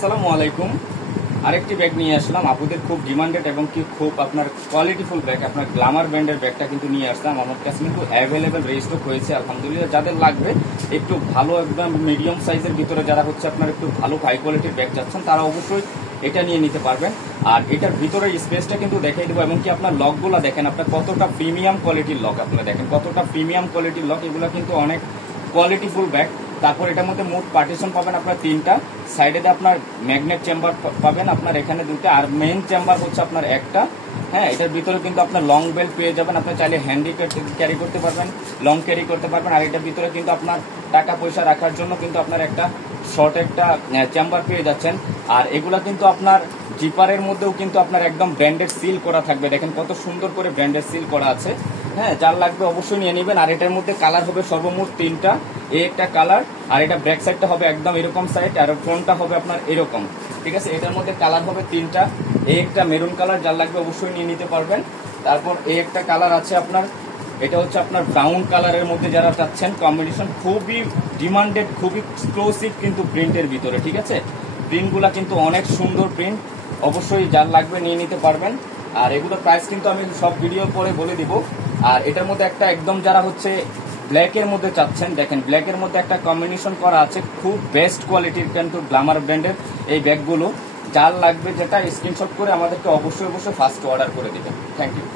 আসসালামু আলাইকুম। আরেকটি ব্যাগ নিয়ে আসলাম আপুদের খুব ডিমান্ডেড এবং কি খুব আপনার কোয়ালিটিফুল ব্যাগ, আপনার গ্ল্যামার ব্র্যান্ডের ব্যাগটা কিন্তু নিয়ে আসলাম। আমার কাছে কিন্তু অ্যাভেলেবেল রেজিস্টক হয়েছে আলহামদুলিল্লাহ। যাদের লাগবে একটু ভালো একদম মিডিয়াম সাইজের ভিতরে, যারা হচ্ছে আপনার একটু ভালো হাই কোয়ালিটির ব্যাগ চাচ্ছেন, তারা অবশ্যই এটা নিয়ে নিতে পারবেন। আর এটার ভিতরে স্পেসটা কিন্তু দেখাই দেবো, এমনকি আপনার লকগুলো দেখেন, আপনার কতটা প্রিমিয়াম কোয়ালিটির লক, আপনারা দেখেন কতটা প্রিমিয়াম কোয়ালিটির লক। এগুলো কিন্তু অনেক কোয়ালিটিফুল ব্যাগ। তারপর এটার মধ্যে মোট পার্টিশন পাবেন আপনার 3টা, সাইডে আপনার ম্যাগনেট চেম্বার পাবেন আপনার এখানে 2টা, আর মেইন চেম্বার হচ্ছে আপনার একটা। হ্যাঁ, এটার ভিতরে কিন্তু আপনার লং বেল্ট পেয়ে যাবেন, আপনি চাইলে হ্যান্ডি ক্যারি করতে পারবেন, লং ক্যারি করতে পারবেন। আর এটার ভিতরে কিন্তু আপনার টাকা পয়সা রাখার জন্য কিন্তু আপনার একটা শর্ট একটা চেম্বার পেয়ে যাচ্ছেন। আর এগুলা কিন্তু আপনার জিপারের মধ্যেও কিন্তু আপনার একদম ব্র্যান্ডেড সিল করা থাকবে, দেখেন কত সুন্দর করে ব্র্যান্ডেড সিল করা আছে। হ্যাঁ, যার লাগবে অবশ্যই নিয়ে নেবেন। আর এটার মধ্যে কালার হবে সর্বমোট 3টা, একটা কালার। আর এটা ব্যাক সাইডটা হবে একদম এরকম সাইড, আর ফ্রন্টটা হবে আপনার এরকম। ঠিক আছে, এটার মধ্যে কালার হবে 3টা, একটা মেরুন কালার, যার লাগবে অবশ্যই নিয়ে নিতে পারবেন। তারপর একটা কালার আছে আপনার, এটা হচ্ছে আপনার ব্রাউন কালারের মধ্যে যারা চাচ্ছেন কম্বিনেশন, খুবই ডিমান্ডেড, খুবই এক্সক্লুসিভ কিন্তু প্রিন্টের ভিতরে। ঠিক আছে, প্রিন্টগুলা কিন্তু অনেক সুন্দর প্রিন্ট, অবশ্যই যার লাগবে নিয়ে নিতে পারবেন। আর এগুলোর প্রাইস কিন্তু আমি সব ভিডিওর পরে বলে দিব। আর এটার মধ্যে একটা একদম যারা হচ্ছে ব্ল্যাকের মধ্যে চাচ্ছেন, দেখেন ব্ল্যাকের মধ্যে একটা কম্বিনেশন করা আছে, খুব বেস্ট কোয়ালিটির কিন্তু গ্ল্যামার ব্র্যান্ডের এই ব্যাগগুলো। যার লাগবে যেটা স্ক্রিনশট করে আমাদেরকে অবশ্যই ফার্স্ট অর্ডার করে দিবেন। Thank you.